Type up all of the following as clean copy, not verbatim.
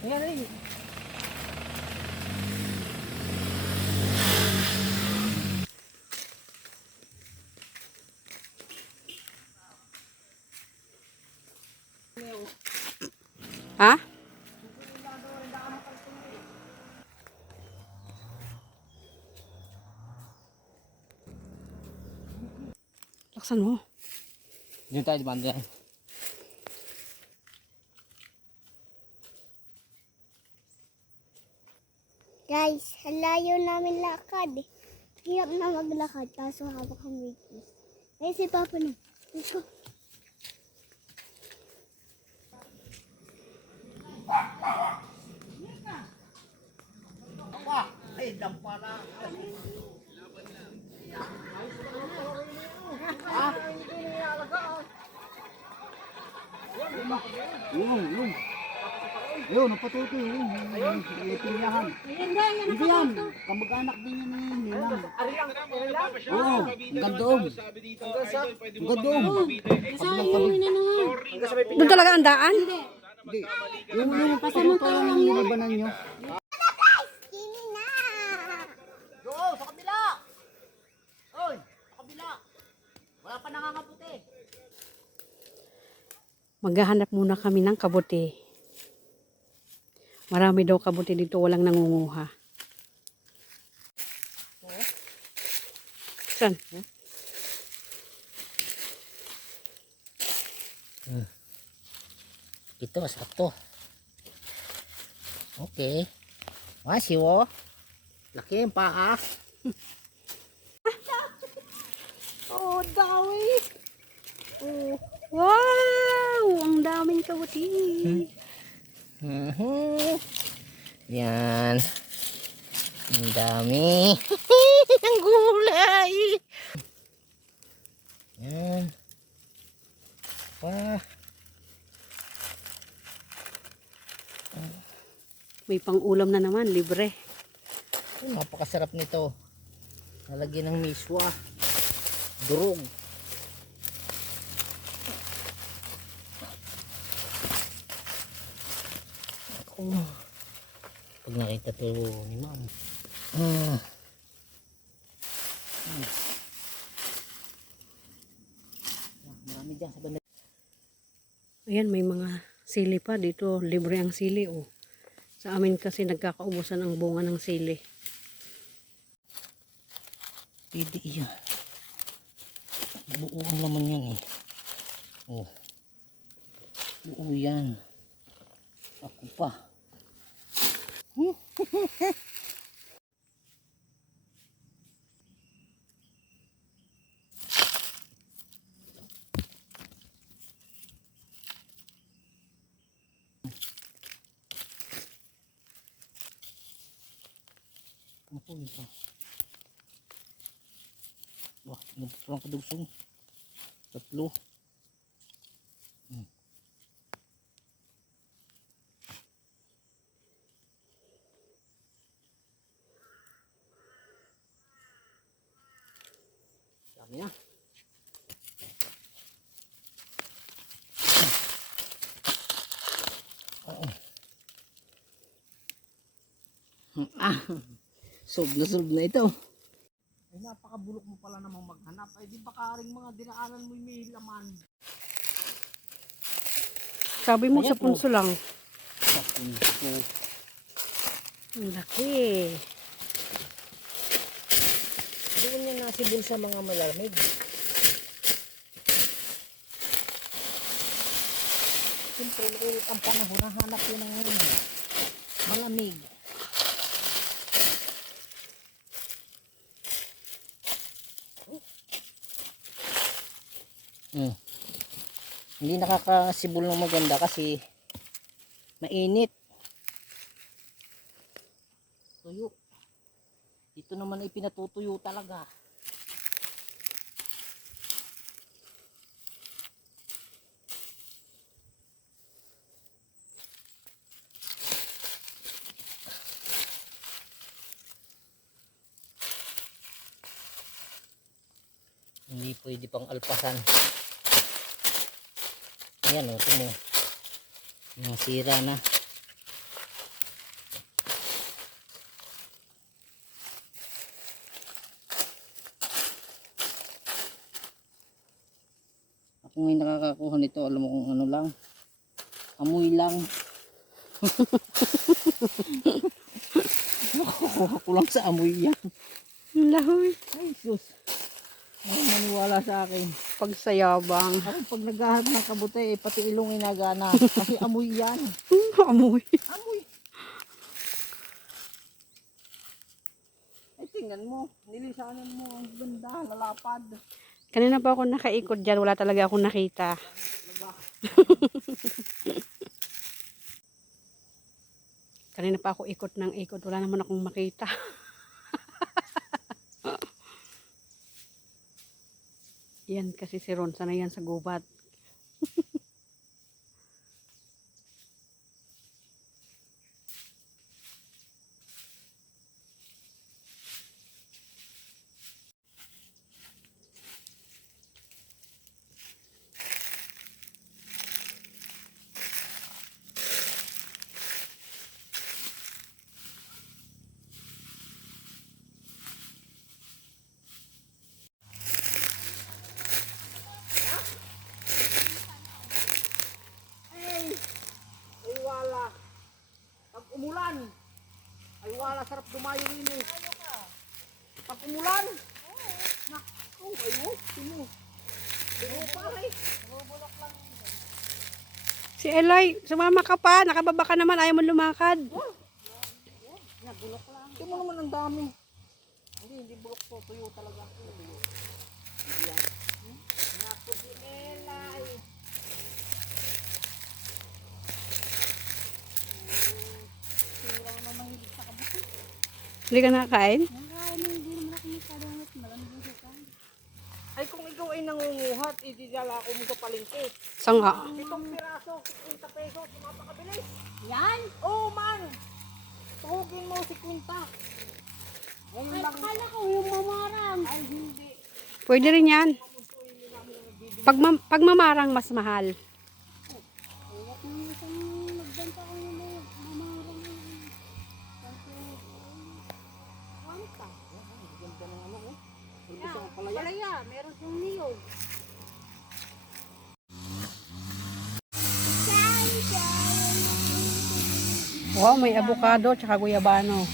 Ayan rin. Ha? Laksan mo. Diyan tayo di banda. Guys, halayo namin lakad. Hirap na maglakad, kaso hawak ang wigis. Ay, si Papa na. Let's go. Ay, dampa na. Yung. Ayun, napatuto yun. Ayun, itinyahan. Hindi yan. Kamag-anak din yan eh. Ninang. Oo, hanggang doon. Hanggang doon. Kabilang tabi. Doon talaga ang daan? Hindi. Yung patuto lang yung nilabanan nyo. Kini na! Yo, sa kabila! Oy, sa kabila! Wala pa nangangaputi. Maghahanap muna kami ng kabuti. Marami daw kabuti dito, walang nangunguha. Saan? Ito, sakto. Okay. Masiwo. Laki yung paa. Oh, dawi! Oh, wow! Ang daming kabuti. Yan. Ang dami. Ang gulay. Yan. Wah. May pang-ulam na naman, libre. Napakasarap nito. Nalagyan ng miswa. Durog. Ako. Pag nakita to ni ma'am. Marami dyan sa banda. Ayan, may mga sili pa dito. Libre ang sili, oh. Sa amin kasi nagkakaubusan ang bunga ng sili. Pwede yan. Buo ang laman yan eh. Oh. Buo yan. Ako pa. Ako ito. Wah, nagpulang kadugsong. Tatlo. Dami na. Sob na ito. Ay, napakabulok mo pala namang maghanap. Ay, di ba karing mga dinaanan mo may laman? Sabi mo Ayan, sa punso lang. Sa punso. Ang laki. Doon yan nasibol sa mga malamig. Siyempre, mainit ang panahon. Nahanap yun ng malamig. Hindi nakakasibol ng maganda kasi mainit. Tuyo. Ito naman ay pinatutuyo talaga. Hindi pwede pang alpasan. Ayan o, ito mo. Nasira na. nito, alam mo kung ano lang. Amoy lang. Nakukuha ko lang sa amoy yan. Lahoy. Ay, sus. Ay, maniwala sa akin. Pagsayabang. Ako pag naghahanap ng kabutay, pati ilong inagana. Kasi amoy yan. Amoy. Amoy. Ay, tingnan mo. Nilisanan mo. Ang ganda. Lalapad. Kanina pa ako nakaikot dyan. Wala talaga akong nakita. Kanina pa ako ikot ng ikot. Wala naman akong makita. Yan kasi si Ron. Sana yan sa gubat. Ay, wala. Pag umulan. Ay, wala. Sarap dumayo rin eh. Pag umulan. Naku, ayo. Sino? Pero pare. Si Eloy, sumama ka pa. Nakababa ka naman. Ayaw mo lumakad. Ito mo naman ang dami. Hindi bulok to. Tuyo talaga. Yan. Naku, si Elay. Sira naman mahilig sa kabuti. Hindi ka nakakain? Ay, kung ikaw ay nangunguhat, ididala ko mo sa palengke. Sanga. 7 piraso, 50 pesos, napakabilis. Yan? Oo, man. Tuhugin mo 50. Ngayon lang. Akala ko yung mamarang. Ay, hindi. Pwede rin yan. Pag mamarang, mas mahal. Nagbenta ko yung mamarang. Ganda ng ano ko. Pulbos ang palaya. Palaya, meron yung niyog. Wow, may avocado tsaka guyabano.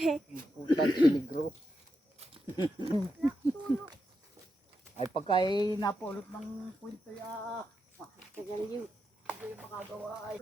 Important si negro. Ay, pagka napulot ng kwento ya, tagal yun. Hindi makagawa ay.